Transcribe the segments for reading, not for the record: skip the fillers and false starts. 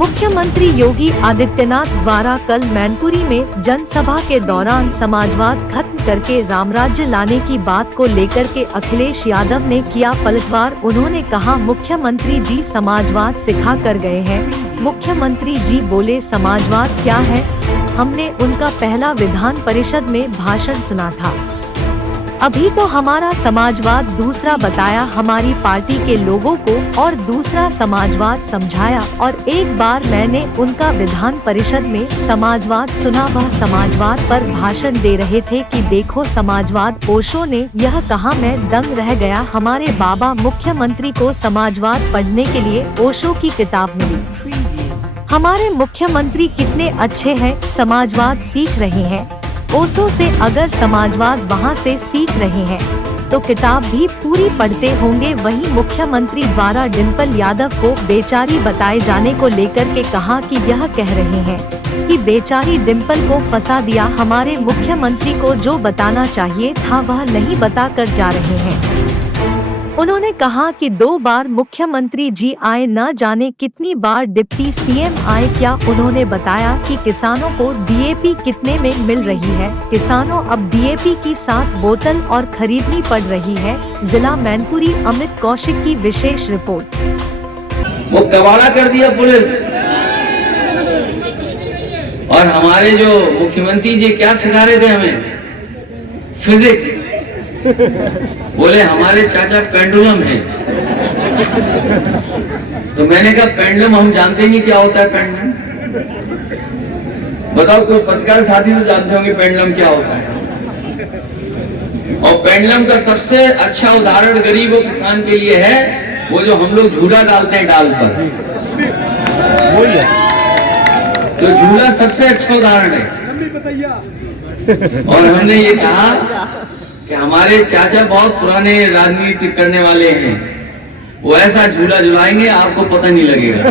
मुख्यमंत्री योगी आदित्यनाथ द्वारा कल मैनपुरी में जनसभा के दौरान समाजवाद खत्म करके रामराज्य लाने की बात को लेकर के अखिलेश यादव ने किया पलटवार। उन्होंने कहा, मुख्यमंत्री जी समाजवाद सिखा कर गए हैं। मुख्यमंत्री जी बोले, समाजवाद क्या है? हमने उनका पहला विधान परिषद में भाषण सुना था। अभी तो हमारा समाजवाद दूसरा बताया हमारी पार्टी के लोगों को और दूसरा समाजवाद समझाया, और एक बार मैंने उनका विधान परिषद में समाजवाद सुना। वह समाजवाद पर भाषण दे रहे थे कि देखो समाजवाद। ओशो ने यह कहा, मैं दंग रह गया। हमारे बाबा मुख्यमंत्री को समाजवाद पढ़ने के लिए ओशो की किताब मिली। हमारे मुख्यमंत्री कितने अच्छे हैं, समाजवाद सीख रहे हैं ओशो से। अगर समाजवाद वहां से सीख रहे हैं तो किताब भी पूरी पढ़ते होंगे। वहीं मुख्यमंत्री द्वारा डिम्पल यादव को बेचारी बताए जाने को लेकर के कहा कि यह कह रहे हैं कि बेचारी डिम्पल को फंसा दिया। हमारे मुख्यमंत्री को जो बताना चाहिए था वह नहीं बता कर जा रहे हैं। उन्होंने कहा कि 2 बार मुख्यमंत्री जी आए, न जाने कितनी बार डिप्टी सीएम आए। क्या उन्होंने बताया कि किसानों को डीएपी कितने में मिल रही है? किसानों अब डीएपी की 7 बोतल और खरीदनी पड़ रही है। जिला मैनपुरी अमित कौशिक की विशेष रिपोर्ट। वो कबाड़ा कर दिया पुलिस। और हमारे जो मुख्यमंत्री जी क्या सिखा रहे थे हमें? फिजिक्स। बोले हमारे चाचा पेंडुलम है। तो मैंने कहा पेंडुलम हम जानते नहीं क्या होता है पेंडुलम। बताओ, कोई पत्रकार साथी तो जानते होंगे पेंडुलम क्या होता है। और पेंडुलम का सबसे अच्छा उदाहरण गरीब और किसान के लिए है वो जो हम लोग झूला डालते हैं डाल पर। तो झूला सबसे अच्छा उदाहरण है। और हमने ये कहा कि हमारे चाचा बहुत पुराने राजनीति करने वाले हैं, वो ऐसा झूला झुलाएंगे आपको पता नहीं लगेगा।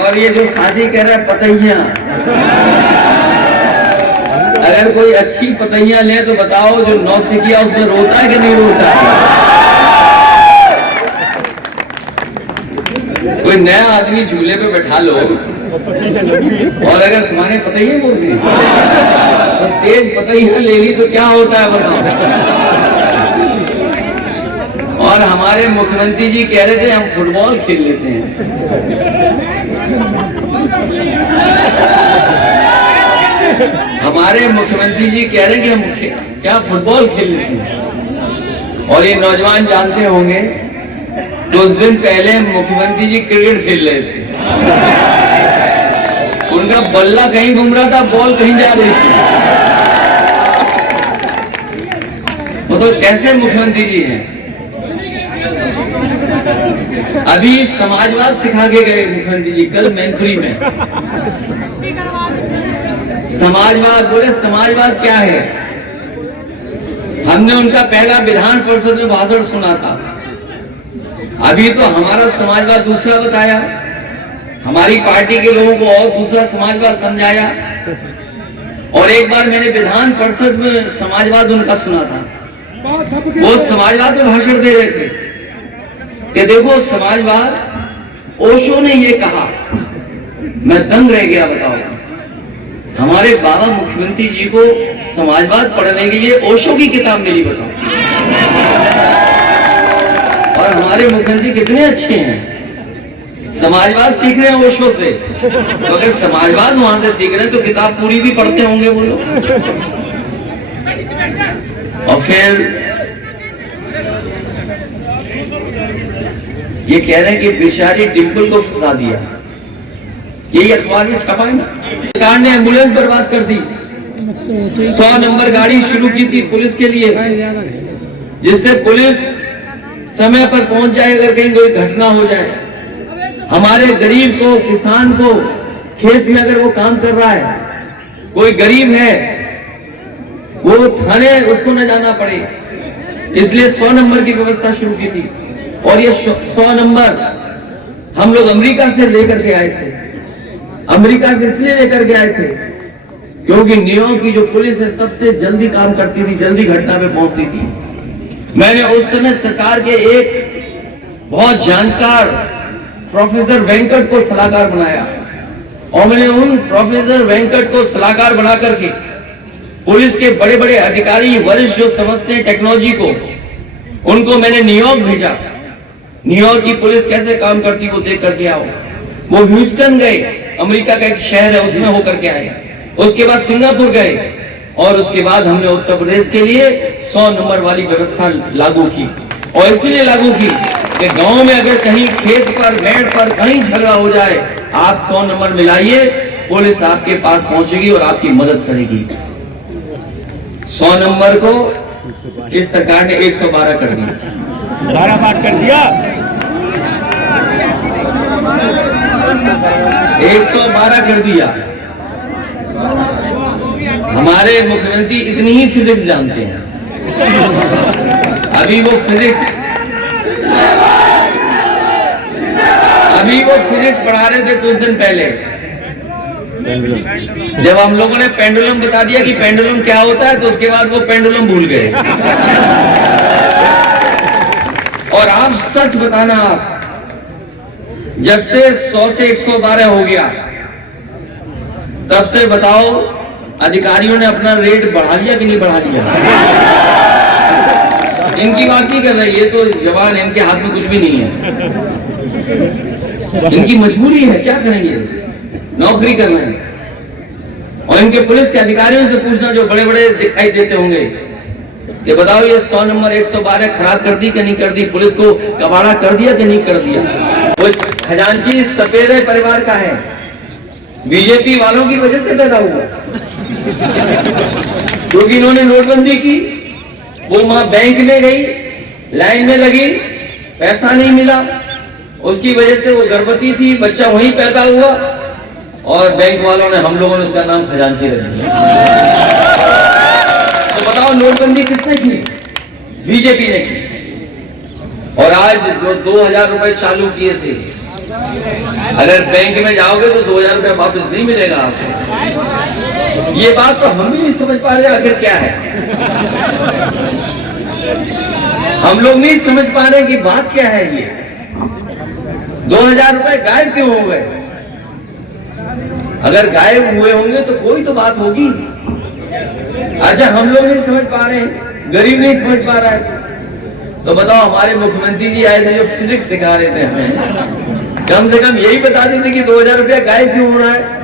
और ये जो साथी कह रहा है पतैया, अगर कोई अच्छी पतैया ले तो बताओ जो नौसिखिया उसमें रोता है कि नहीं रोता है? कोई नया आदमी झूले पे बैठा लो और अगर तुम्हारे पतैया बोल दी तो तेज पतैया ले ली तो क्या होता है बताओ। और हमारे मुख्यमंत्री जी कह रहे थे हम फुटबॉल खेल लेते हैं। हमारे मुख्यमंत्री जी कह रहे हैं कि हम क्या फुटबॉल खेल लेते हैं। और ये नौजवान जानते होंगे कुछ दिन पहले मुख्यमंत्री जी क्रिकेट खेल रहे थे। उनका बल्ला कहीं घूम रहा था, बॉल कहीं जा रही थी। तो कैसे मुख्यमंत्री जी हैं? अभी समाजवाद सिखा के गए मुख्यमंत्री जी कल मैनपुरी में। समाजवाद बोले, समाजवाद क्या है? हमने उनका पहला विधान परिषद में भाषण सुना था। अभी तो हमारा समाजवाद दूसरा बताया, हमारी पार्टी के लोगों को और दूसरा समाजवाद समझाया। और एक बार मैंने विधान परिषद में समाजवाद उनका सुना था। वो समाजवाद में भाषण दे रहे थे कि देखो समाजवाद, ओशो ने ये कहा, मैं दंग रह गया। बताओ, हमारे बाबा मुख्यमंत्री जी को समाजवाद पढ़ने के लिए ओशो की किताब मिली। बताओ, और हमारे मुख्यमंत्री कितने अच्छे हैं, समाजवाद सीख रहे हैं ओशो से। तो अगर समाजवाद वहां से सीख रहे हैं तो किताब पूरी भी पढ़ते होंगे वो लोग। और फिर ये कह रहे हैं कि बेचारी डिम्पल को फंसा दिया। यही अखबार में छपा है ना। सरकार ने एम्बुलेंस बर्बाद कर दी। 100 नंबर गाड़ी शुरू की थी पुलिस के लिए, जिससे पुलिस समय पर पहुंच जाए अगर कहीं कोई घटना हो जाए। हमारे गरीब को, किसान को, खेत में अगर वो काम कर रहा है, कोई गरीब है, वो थाने उसको न जाना पड़े, इसलिए 100 नंबर की व्यवस्था शुरू की थी। और ये 100 नंबर हम लोग अमेरिका से लेकर के आए थे। अमेरिका से इसलिए लेकर के आए थे क्योंकि न्यूयॉर्क की जो पुलिस है सबसे जल्दी काम करती थी, जल्दी घटना पे पहुंचती थी। मैंने उस समय सरकार के एक बहुत जानकार प्रोफेसर वेंकट को सलाहकार बनाया और मैंने उन प्रोफेसर वेंकट को सलाहकार बना करके पुलिस के बड़े बड़े अधिकारी वरिष्ठ जो समझते हैं टेक्नोलॉजी को, उनको मैंने न्यूयॉर्क भेजा। न्यूयॉर्क की पुलिस कैसे काम करती वो देख करके आओ। वो ह्यूस्टन गए, अमेरिका का एक शहर है, उसमें होकर के आए। उसके बाद सिंगापुर गए और उसके बाद हमने उत्तर प्रदेश के लिए 100 नंबर वाली व्यवस्था लागू की। और इसलिए लागू की कि गांव में अगर कहीं खेत पर मेड़ पर कहीं झगड़ा हो जाए, आप 100 नंबर मिलाइए, पुलिस आपके पास पहुंचेगी और आपकी मदद करेगी। 100 नंबर को इस सरकार ने 112 कर दिया, 12 बार कर दिया, 112 कर दिया। हमारे मुख्यमंत्री इतनी ही फिजिक्स जानते हैं। अभी वो फिजिक्स पढ़ा रहे थे कुछ दिन पहले, जब हम लोगों ने पेंडुलम बता दिया कि पेंडुलम क्या होता है, तो उसके बाद वो पेंडुलम भूल गए। और आप सच बताना, आप जब से 100 से 112 हो गया, तब से बताओ अधिकारियों ने अपना रेट बढ़ा लिया कि नहीं बढ़ा लिया? इनकी बात नहीं कर रहे, ये तो जवान, इनके हाथ में कुछ भी नहीं है, इनकी मजबूरी है, क्या करेंगे, नौकरी कर रहे हैं। और इनके पुलिस के अधिकारियों से पूछना जो बड़े बड़े दिखाई देते होंगे कि बताओ ये 100 नंबर 112 खराब कर दी कि नहीं कर दी, पुलिस को कबाड़ा कर दिया कि नहीं कर दिया। वो खजांची सपेरे परिवार का है, बीजेपी वालों की वजह से पैदा हुआ, क्योंकि इन्होंने नोटबंदी की। वो मां बैंक में गई, लाइन में लगी, पैसा नहीं मिला, उसकी वजह से वो गर्भवती थी, बच्चा वहीं पैदा हुआ और बैंक वालों ने, हम लोगों ने उसका नाम खजांची रख दिया। तो बताओ नोटबंदी किसने की? बीजेपी ने की। और आज जो 2000 रुपए चालू किए थे, अगर बैंक में जाओगे तो 2000 रुपए वापस नहीं मिलेगा आपको। ये बात तो हम भी नहीं समझ पा रहे आखिर क्या है, हम लोग नहीं समझ पा रहे कि बात क्या है। ये 2000 रुपए गायब क्यों हो गए? अगर गायब हुए होंगे तो कोई तो बात होगी। अच्छा, हम लोग नहीं समझ पा रहे हैं, गरीब नहीं समझ पा रहा है, तो बताओ हमारे मुख्यमंत्री जी आए थे जो फिजिक्स सिखा रहे थे हमें, कम से कम यही बता देते कि 2000 रुपया गायब क्यों हो रहा है।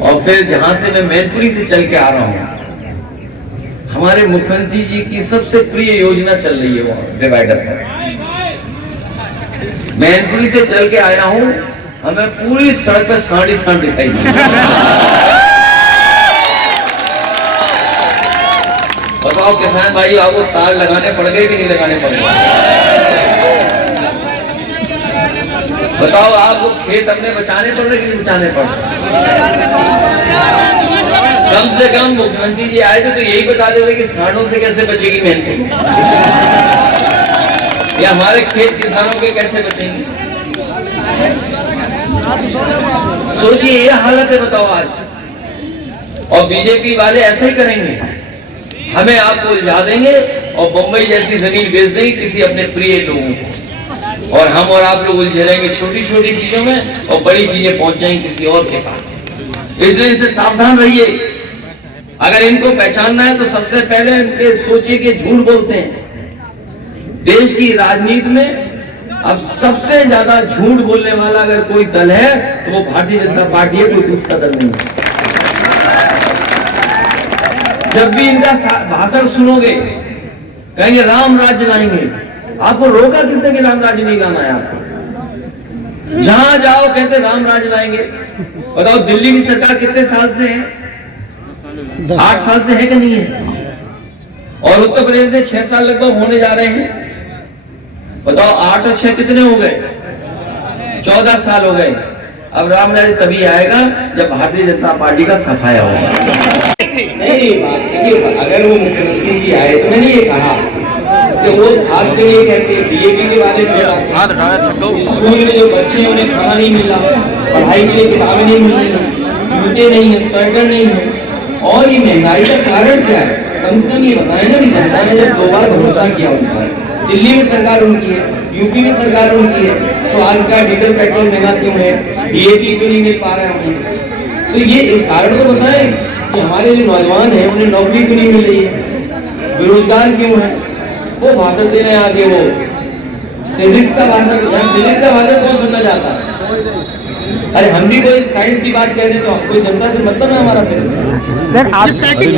और फिर जहां से मैं मैनपुरी से चल के आ रहा हूं, हमारे मुख्यमंत्री जी की सबसे प्रिय योजना चल रही है, वो डिवाइडर पर। मैनपुरी से चल के आया हूं, हमें पूरी सड़क पर सांड ही सांड दिखाई दी। बताओ किसान भाई, आपको तार लगाने पड़ गए कि नहीं लगाने पड़ गए? बताओ आपको खेत अपने बचाने पड़ रहे कि नहीं बचाने पड़ रहे? कम से कम मुख्यमंत्री जी आए थे तो यही बता देते कि सांडों से कैसे बचेगी मैनपुरी, या हमारे खेत किसानों के कैसे बचेंगे। सोचिए ये हालत है, बताओ आज। और बीजेपी वाले ऐसा ही करेंगे, हमें आपको उलझा देंगे और बंबई जैसी जमीन बेच देंगे किसी अपने प्रिय लोगों को, और हम और आप लोग उलझे रहेंगे छोटी छोटी चीजों में, और बड़ी चीजें पहुंच जाएंगी किसी और के पास। इसलिए इनसे सावधान रहिए। अगर इनको पहचानना है तो सबसे पहले इनके सोचिए कि झूठ बोलते हैं। देश की राजनीति में अब सबसे ज्यादा झूठ बोलने वाला अगर कोई दल है तो वो भारतीय जनता पार्टी है, कोई दूसरा दल नहीं है। जब भी इनका भाषण सुनोगे कहेंगे राम राज्य लाएंगे। आपको रोका किसने कि राम राज्य नहीं लाना है? आपको जहां जाओ कहते राम राज्य लाएंगे। बताओ दिल्ली की सरकार कितने साल से है? 8 साल से है कि नहीं है? और उत्तर प्रदेश में 6 साल लगभग होने जा रहे हैं। बताओ 8 और 6 कितने हो गए? 14 साल हो गए। अब राम राज्य तभी आएगा जब भारतीय जनता पार्टी का सफाया होगा। नहीं, बात देखिए, अगर वो मुख्यमंत्री जी आए तो मैंने ये कहा कि वो खाद के लिए कहते, डीएपी के बारे में, स्कूल में जो बच्चे हैं उन्हें खाना नहीं मिला, पढ़ाई के लिए किताबें नहीं मिल रही, जूते नहीं है, स्वेटर नहीं है, और ये महंगाई का कारण क्या है? कम से कम ये बताएं ना कि जनता ने जब 2 बार भरोसा किया उनका दिल्ली में सरकार उनकी है, यूपी में सरकार उनकी है, तो आज का डीजल पेट्रोल महंगा क्यों है, डीएपी क्यों नहीं मिल पा रहा है हमें? तो ये इस कारण तो बताएं कि हमारे जो नौजवान हैं उन्हें नौकरी क्यों नहीं मिल रही है, बेरोजगार क्यों है? वो भाषण दे रहे हैं आगे, वो फिजिक्स का भाषण कौन सुनना चाहता है? अरे हम भी कोई साइंस की बात कह रहे हैं तो कोई जनता से मतलब है हमारा? फिर सर आप पैकेट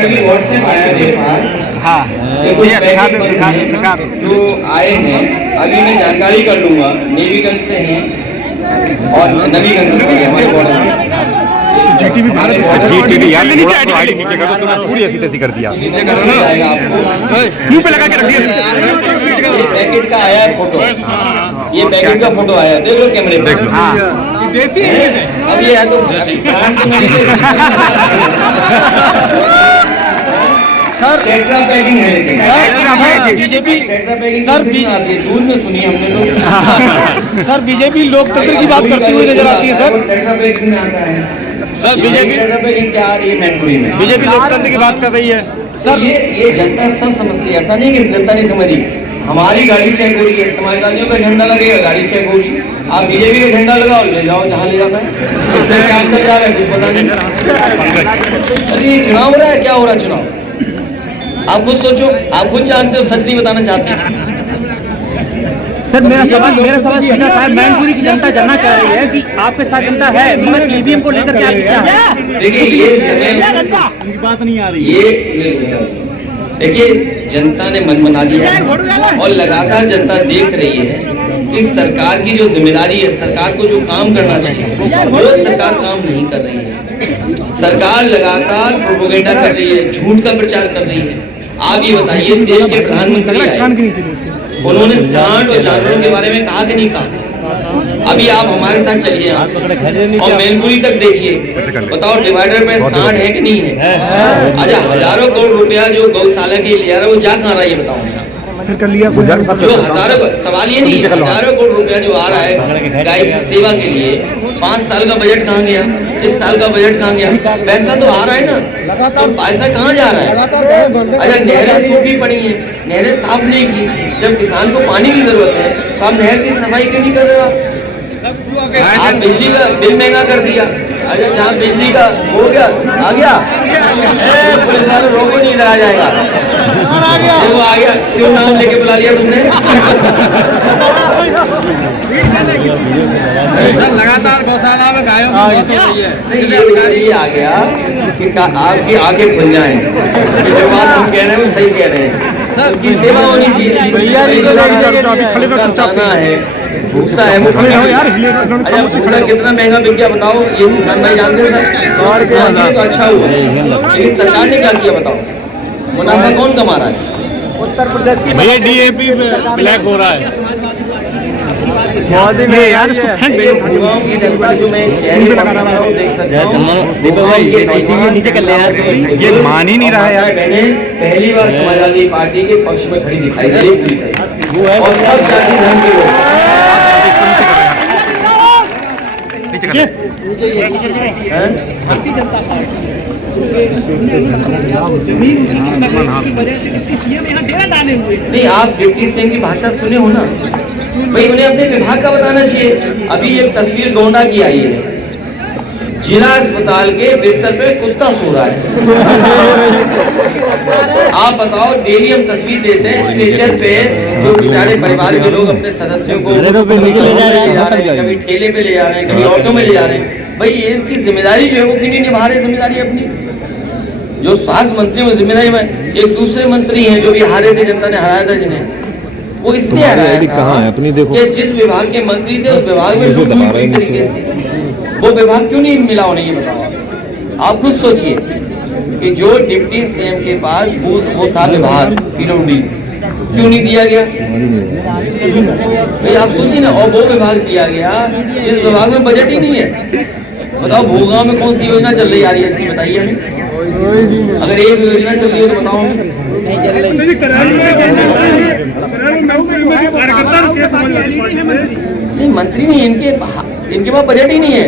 अभी व्हाट्सएप आया है मेरे पास। हाँ दिखा दो जो आए हैं, अभी मैं जानकारी कर लूंगा। नेवीगंज से हैं और नवीगंज से हमारे जीटीवी भारत जीटीवी यार नीचे आईडी नीचे कर दो, तुमने पूरी ऐसी तैसी कर दिया, नीचे कर दो आपको मुंह पे लगा के रख दिया। ये पैकेट का आया है फोटो, ये पैकेट का फोटो आया है, देख लो कैमरे पे। अब ये है तो सर टेट्रा पैकिंग है, लेकिन बीजेपी टेट्रा पैकिंग सर, आती है, दूध में सुनी हमने तो। सर बीजेपी लोकतंत्र की बात करती हुई नजर आती है सर। टेट्रा पैकिंग में आता है सर बीजेपी टेट्रा पैकिंग क्या आ रही है मैनपुरी में? बीजेपी लोकतंत्र की बात कर रही है सर ये जनता सब समझती है, ऐसा नहीं कि जनता नहीं समझी। हमारी गाड़ी चेक हो रही है, समाजवादियों का झंडा लगेगा, गाड़ी चेक होगी। आप बीजेपी का झंडा लगाओ, ले जाओ जहाँ ले जाता है, इसमें क्या अंतर जा रहा है कुछ पता नहीं। अरे ये चुनाव हो रहा है, क्या हो रहा है चुनाव? आप खुद सोचो, आप खुद जानते हो, सच नहीं बताना चाहते। सर मेरा सवाल सीधा साहब, मैनपुरी की जनता जानना चाह रही है कि आपके साथ जनता है, मगर ईवीएम को लेकर क्या है? देखिए ये समय बात नहीं आ रही, ये देखिए जनता ने मन बना लिया है और लगातार जनता देख रही है कि सरकार की जो जिम्मेदारी है, सरकार को जो काम करना चाहिए वो सरकार काम नहीं कर रही है। सरकार लगातार प्रोपेगेंडा कर रही है, झूठ का प्रचार कर रही है। आप ये बताइए, देश के प्रधानमंत्री आए, उन्होंने सांड और जानवरों के बारे में कहा कि नहीं कहा? अभी आप हमारे साथ चलिए यहाँ और मैनपुरी तक देखिए, बताओ डिवाइडर पे सांड है कि नहीं है? अच्छा, हजारों करोड़ रुपया जो गौशाला के लिए आ रहा है वो जा कहाँ रहा है, ये बताओ। जो हजारों, सवाल ये नहीं, हजारों करोड़ रुपया जो आ रहा है गाय की सेवा के लिए, 5 साल का बजट कहाँ गया, इस साल का बजट कहाँ गया? पैसा तो आ रहा है ना, तो पैसा कहाँ जा रहा है? अच्छा, नहरें सूखी पड़ी हैं, नहरें साफ नहीं की। जब किसान को पानी की जरूरत है तो आप नहर की सफाई क्यों नहीं कर रहे हो? आप बिजली का बिल महंगा कर दिया। अच्छा, जहाँ बिजली का हो गया आ गया, पुलिस वालों रोको नहीं लगा जाएगा, वो आ गया, क्यों नाम लेके बुला लिया तुमने? लगातार गौशाला में गायों की मौत हो रही है। ये आ गया कि आपकी आंखें खुल जाए कि जो बात हम कह रहे हैं वो सही कह रहे हैं। सर उसकी सेवा होनी चाहिए, भैया है, भूसा है, वो अच्छा भूसा कितना महंगा बिक गया बताओ? ये किसान भाई जानते हैं सर, तो अच्छा हुआ, लेकिन सरकार ने क्या किया बताओ? मुनाफा कौन कमा रहा है? उत्तर प्रदेश भैया डीएपी ब्लैक हो रहा है। यार गाँव की जनता जो मैं चेहरे पर लगा रहा हूँ देख सकता हूँ, नीचे कर ले यार, ये मान ही नहीं रहा है यार। मैंने पहली बार समाजवादी पार्टी के पक्ष में खड़ी दिखाई दे रही है और सब जाति धर्म के लोग। भारतीय जनता पार्टी जमीन उनकी की वजह से डिप्टी सीएम यहाँ डेरा डाले हुए हैं। नहीं, आप डिप्टी सीएम की भाषा सुने हो ना भाई, उन्हें अपने विभाग का बताना चाहिए। अभी एक तस्वीर गोंडा की आई है, जिला अस्पताल के बिस्तर पे कुत्ता सो रहा है। आप बताओ, डेली हम तस्वीर देते हैं स्ट्रेचर पे, जो बेचारे परिवार के लोग अपने सदस्यों को ले जा रहे हैं, कभी ठेले पे ले जा रहे हैं, कभी ऑटो में ले जा रहे हैं। भाई इनकी जिम्मेदारी जो है वो क्यों नहीं निभा रहे? जिम्मेदारी अपनी जो स्वास्थ्य मंत्री वो जिम्मेदारी में, एक दूसरे मंत्री हैं जो भी हारे थे, जनता ने हराया था जिन्हें, वो इसलिए हराया था कि जिस विभाग के मंत्री थे उस विभाग में लूट हुई पूरी तरीके से। वो विभाग क्यों नहीं मिला उन्हें, ये बताओ। आप खुद सोचिए कि जो डिप्टी सीएम के पास वो था विभाग पीडब्ल्यूडी, क्यों नहीं दिया गया भाई? आप सोचिए ना, और वो विभाग दिया गया जिस विभाग में बजट ही नहीं है। बताओ भूगांव में कौन सी योजना चल रही आ रही है इसकी, बताइए हमें। अगर एक योजना चल रही है तो बताओ। नहीं, मंत्री नहीं, इनके पास बजट ही नहीं है,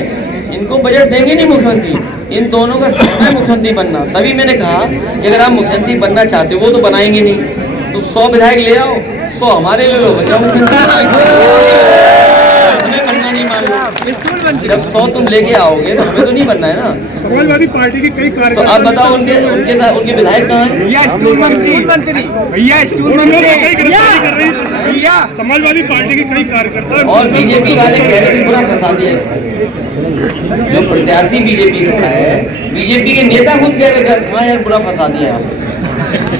इनको बजट देंगे नहीं मुख्यमंत्री। इन दोनों का सपना है मुख्यमंत्री बनना। तभी मैंने कहा कि अगर आप मुख्यमंत्री बनना चाहते हो, वो तो बनाएंगे नहीं, तो 100 विधायक ले आओ, 100 हमारे ले लो, बचाओ मुख्यमंत्री। हमें बनना नहीं मान लो, जब 100 तुम लेके आओगे तो हमें तो नहीं बनना है ना। समाजवादी पार्टी के कई तो कार्यकर्ता आप बताओ उनके साथ उनके विधायक कहाँ हैं? भैया स्टूल मंत्री भैया स्टूल मंत्री कई गिरफ्तारी कर रही है समाजवादी पार्टी के कई कार्यकर्ता और बीजेपी वाले कह रहे हैं पूरा फंसा दिया इसको। जो प्रत्याशी बीजेपी का है, बीजेपी के नेता खुद कह रहे थे हाँ यार पूरा फंसा दिया आप।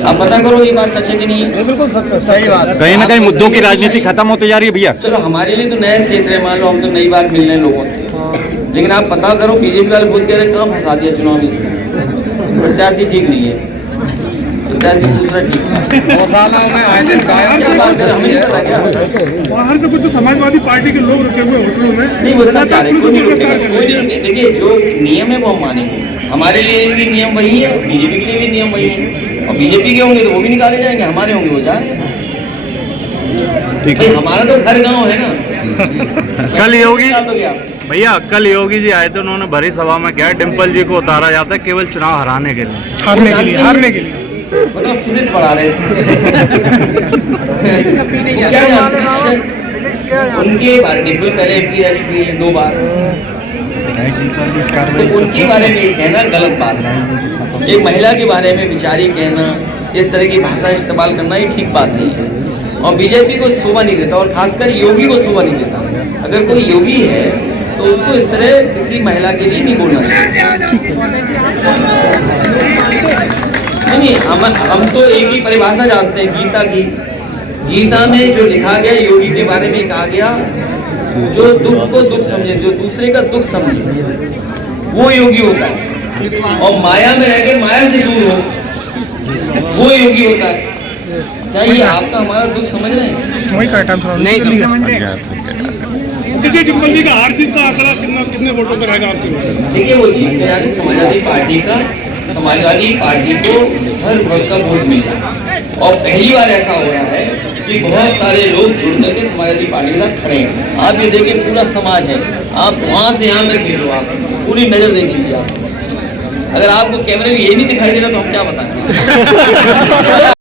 आप पता करो ये बात सच है कि नहीं है? बिल्कुल सही बात। कहीं ना कहीं मुद्दों की राजनीति खत्म होती जा रही है भैया। चलो हमारे लिए तो नया क्षेत्र है, मान लो हम तो नई बात मिल रहे हैं लोगों से, लेकिन आप पता करो बीजेपी वाले खुद कह रहे हैं कहाँ फंसा दिया चुनाव में इसको। प्रत्याशी ठीक नहीं है, प्रत्याशी दूसरा ठीक है। क्या बात कर हमें नहीं पता क्या? बाहर से कुछ जो समाजवादी पार्टी के लोग रुके हुए होटलों में नहीं वो सब चाह रहे, कोई नहीं रुकेगा, कोई नहीं रुकेगा। देखिए जो नियम है वो हम मानेंगे, हमारे लिए भी नियम वही है, बीजेपी के लिए भी नियम वही है। और बीजेपी के होंगे तो वो भी निकाले जाएंगे, हमारे होंगे वो जा रहे हैं। हमारा तो घर गाँव है ना। कल योगी तो क्या भैया, कल योगी जी आए थे, उन्होंने भरी सभा में क्या डिम्पल जी को उतारा जाता है केवल चुनाव हराने के लिए। हारने के लिए मतलब फिजिक्स पढ़ा रहे थे। वो क्या जानते हैं उनके बारे में? डिम्पल पहले MP रह चुकी है 2 बार, तो उनके बारे में कहना गलत बात है। एक महिला के बारे में बिचारी कहना, इस तरह की भाषा इस्तेमाल करना ये ठीक बात नहीं है, और बीजेपी को शोभा नहीं देता, और खासकर योगी को शोभा नहीं देता। अगर कोई योगी है तो उसको इस तरह किसी महिला के लिए नहीं बोलना चाहिए। नहीं, हम तो एक ही परिभाषा जानते हैं गीता की। गीता में जो लिखा गया योगी के बारे में कहा गया, जो दुख को दुख समझे, जो दूसरे का दुख समझे, वो योगी होता है। और माया में रह के माया से दूर हो, वो योगी होता है। क्या ये आपका हमारा दुख समझ रहे हैं? नहीं देखिए डिम्पल जी का हार जीत का आंकड़ा कितने वोटों पर रहेगा आपके? देखिए वो जीत गया है समाजवादी पार्टी का, समाजवादी पार्टी को हर वर्ग का वोट मिल रहा है, और पहली बार ऐसा हो रहा है कि बहुत सारे लोग जुड़ करके समाजवादी पार्टी के साथ खड़े हैं। आप ये देखिए पूरा समाज है, आप वहाँ से यहाँ में देख लो, आप पूरी नजर देख लीजिए आप। अगर आपको कैमरे में ये नहीं दिखाई दे रहा तो हम क्या बताएं?